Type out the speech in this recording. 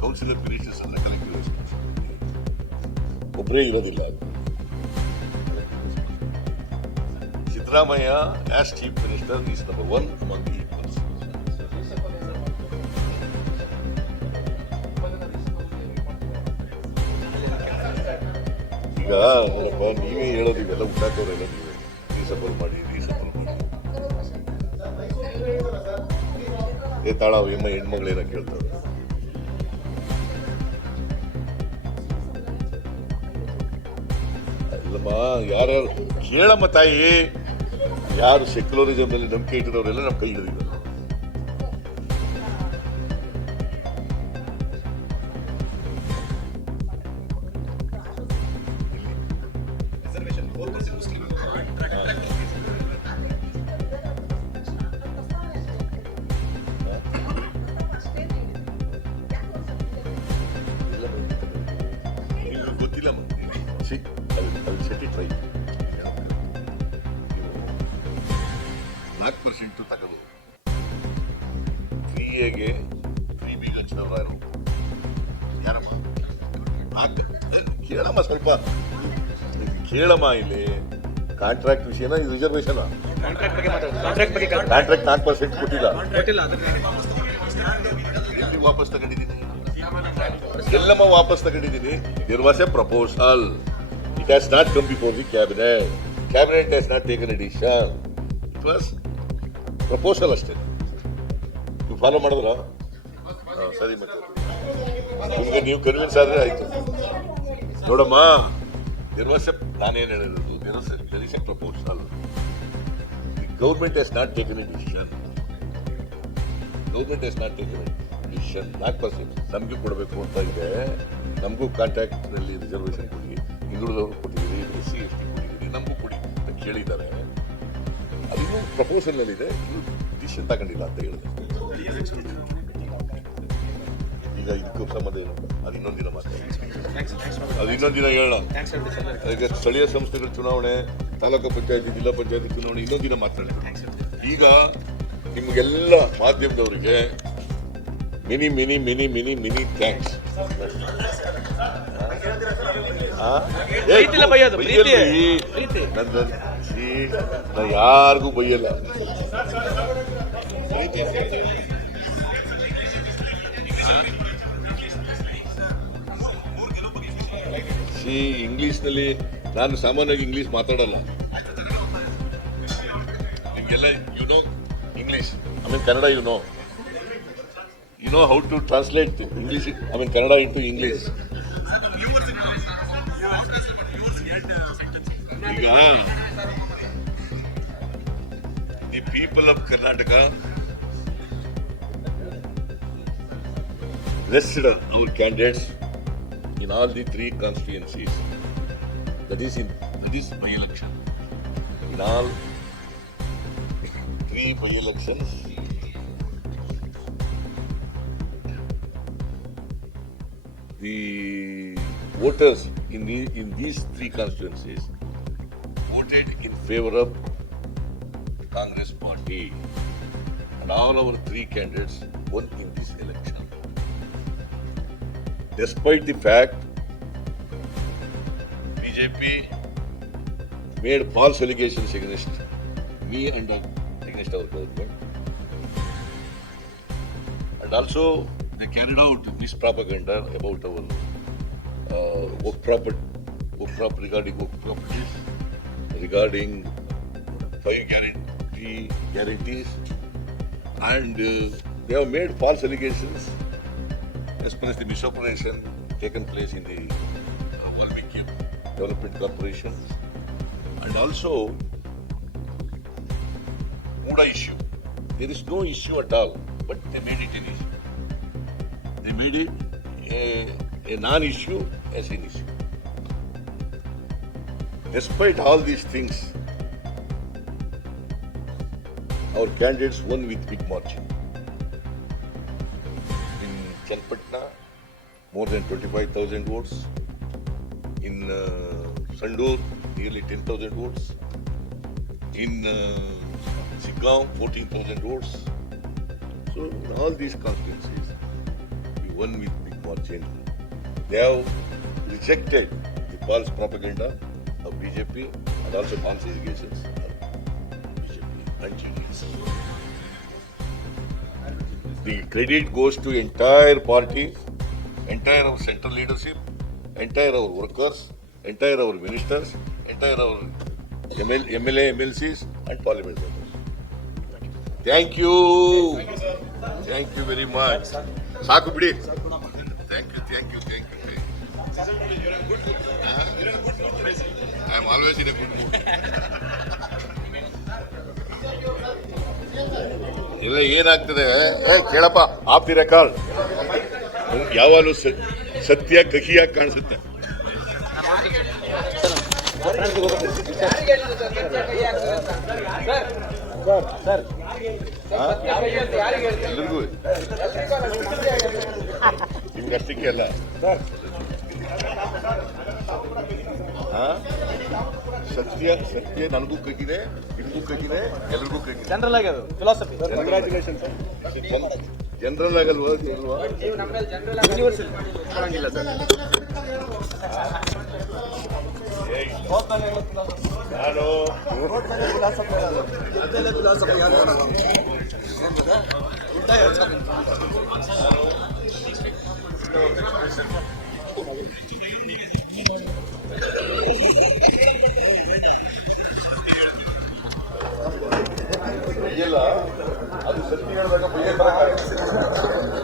Counsellor ministers ಅಲ್ಲ collective responsibility ಒಬ್ಬರೇ ಇರೋದಿಲ್ಲ. Siddaramaiah as chief minister is number one among the equals ಈಗ ನೋಡಪ್ಪ ನೀವೇ ಹೇಳೋದು ಇವೆಲ್ಲ ಉಂಟಾಕೋರೆಲ್ಲ ನೀವೇ. ರೀಸಬಲ್ ಮಾಡಿ ಮಾಡಿ. ತಾಳ ಹೆಣ್ಣ ಹೆಣ್ಮಗಳೇನ ಕೇಳ್ತಾರೆ ಇಲ್ಲಮ್ಮ ಯಾರ್ಯಾರು ಕೇಳಮ್ಮ ತಾಯಿ ಯಾರು ಸೆಕ್ಯುಲರಿಸಮ್ ನಲ್ಲಿ ನಂಬಿಕೆ ಇಟ್ಟಿರೋರೆಲ್ಲ ನಮ್ಮ ಕೈ ಹಿಡಿದಿದ್ದಾರೆ ನಾಲ್ಕು ಪರ್ಸೆಂಟ್ ತಗದು. ಬಿ ಎಗೆ ಬಿ ಬಿ ಯಾರು? ಯಾರಮ್ಮ? ನಾಲ್ಕು? ಕೇಳಮ್ಮ ಸ್ವಲ್ಪ. ಕೇಳಮ್ಮ ಇಲ್ಲಿ. ಕಾಂಟ್ರಾಕ್ಟ್ ವಿಷಯನ ಇದು ರಿಸರ್ವೇಶನ್ ಕಾಂಟ್ರಾಕ್ಟ್ ನಾಲ್ಕು ಪರ್ಸೆಂಟ್ ಕೊಟ್ಟಿಲ್ಲ. ಎಲ್ಲಿ ವಾಪಸ್ ತಗೊಂಡಿದ್ದೀನಿ? ಎಲ್ಲಮ್ಮ ವಾಪಸ್ ತಗೊಂಡಿದ್ದೀನಿ? There was a proposal it has not come before the cabinet cabinet has not taken a decision it was proposal ಅಷ್ಟೇ. ನೀವು ಫಾಲೋ ಮಾಡಿದ್ರ? ಸರಿ ಮತ್ತೆ. ನಿಮ್ಗೆ ನೀವು ಕನ್ವಿನ್ಸ್ ಆದರೆ ಆಯ್ತು. ನೋಡಮ್ಮ ನಿರ್ವಸ ನಾನೇನು ಹೇಳಿರೋದು? ನಿರ್ವಸ a proposal the government has not taken decision government has not taken decision ನಾಲ್ಕು ಪರ್ಸೆಂಟ್ ನಮಗೂ ಕೊಡಬೇಕು ಅಂತ ಇದೆ. ನಮಗೂ ಕಾಂಟ್ಯಾಕ್ಟ್ನಲ್ಲಿ ರಿಸರ್ವೇಷನ್ ಕೊಡಿ. ಹಿಂದುಳಿದವ್ರು ಕೊಟ್ಟಿದ್ದೀರಿ, ಎಸ್ ಸಿ, ಎಸ್ ಟಿ ಕೊಟ್ಟಿದ್ದೀರಿ, ನಮಗೂ ಕೊಡಿ ಅಂತ ಕೇಳಿದ್ದಾರೆ. ಅದಿನ್ನೂ ಅಲ್ಲಿ ಇದೆ ಡಿಸಿಷನ್ ತಗೊಂಡಿಲ್ಲ ಅಂತ ಹೇಳಿದೆ. ಈಗ ಇದಕ್ಕೂ ಸಂಬಂಧ ಇಲ್ಲ. ಅದು ಇನ್ನೊಂದಿನ ಥ್ಯಾಂಕ್ಸ್ ಅದು ಇನ್ನೊಂದಿನ ದಿನ ಹೇಳೋಣ. ಅದಕ್ಕೆ ಸ್ಥಳೀಯ ಸಂಸ್ಥೆಗಳ ಚುನಾವಣೆ ತಾಲೂಕು ಪಂಚಾಯತಿ ಜಿಲ್ಲಾ ಪಂಚಾಯತಿ ಚುನಾವಣೆ ಇನ್ನೊಂದು ದಿನ ಮಾತಾಡಿ ಈಗ ನಿಮಗೆಲ್ಲ ಮಾಧ್ಯಮದವರಿಗೆ mini mini mini mini mini thanks. ಪ್ರೀತಿಲ್ಲ ಪ್ರೀತಿ. ನಾ ಯಾರಿಗೂ ಬೈಯಲ್ಲ. ಸಿ, ಇಂಗ್ಲಿಷ್ನಲ್ಲಿ ನಾನು ಸಾಮಾನ್ಯವಾಗಿ ಇಂಗ್ಲಿಷ್ ಮಾತಾಡಲ್ಲ. ನಿಮಗೆಲ್ಲ you know English I mean Kannada you know you know how to translate English mean Kannada into English ಈಗ the people of Karnataka listed our candidates in all the three constituencies. That is in that is by election. In all three by elections. The voters in the in these three constituencies voted in favor of Congress party, and all our three candidates won in this election despite the fact BJP made false allegations against me and against our government. And also they carried out this propaganda about our uh, work property, work prop regarding work properties, regarding five guarantee guarantees, and uh, they have made false allegations as far as the misappropriation taken place in the uh, Valmiki Development Corporation and also Muda issue. There is no issue at all, but they made it an issue. They made it a, a non-issue as an issue. Despite all these things, our candidates won with big margin. In Chalpatna, more than 25,000 votes. In uh, Sandur, nearly 10,000 votes. In uh, Siggaon, 14,000 votes. So in all these constituencies, we won with big margin. They have rejected the false propaganda of BJP and also false allegations of BJP and GDS. The credit goes to entire party, entire our central leadership, entire our workers, entire our ministers, entire our ML, MLA, MLCs and parliament members. Thank you. Thank you very much. ಸಾಕು ಬಿಡಿ thank you thank you thank you I am always in a good mood ಇಲ್ಲ, ಏನಾಗ್ತದೆ? ಏ, ಕೇಳಪ್ಪ. ಆಪ್ತಿರ record ಯಾವಾಗಲೂ ಸತ್ಯ ಕಹಿಯಾಗಿ ಕಾಣಿಸುತ್ತೆ. ಅಲ್ಲ? ಸತ್ಯ ಸತ್ಯ ನನಗೂ ಕಗ್ಗಿದೆ ನಿಮಗೂ ಕಗ್ಗಿದೆ ಎಲ್ರಿಗೂ ಕಗ್ಗಿದೆ ಜನರಲ್ ಆಗಿ ಅದು ಫಿಲಾಸಫಿ ಜನರಲ್ ಆಗಲ್ವಾ ಇಲ್ವಾ ಯೂನಿವರ್ಸಲ್ ಏಯ್, ನಾನು ಇಲ್ಲ ಅದು ಸತ್ಯ ಹೇಳಿದಾಗ ಬೈಯೇ ಬರಕ್ಕಾಗಲ್ಲ.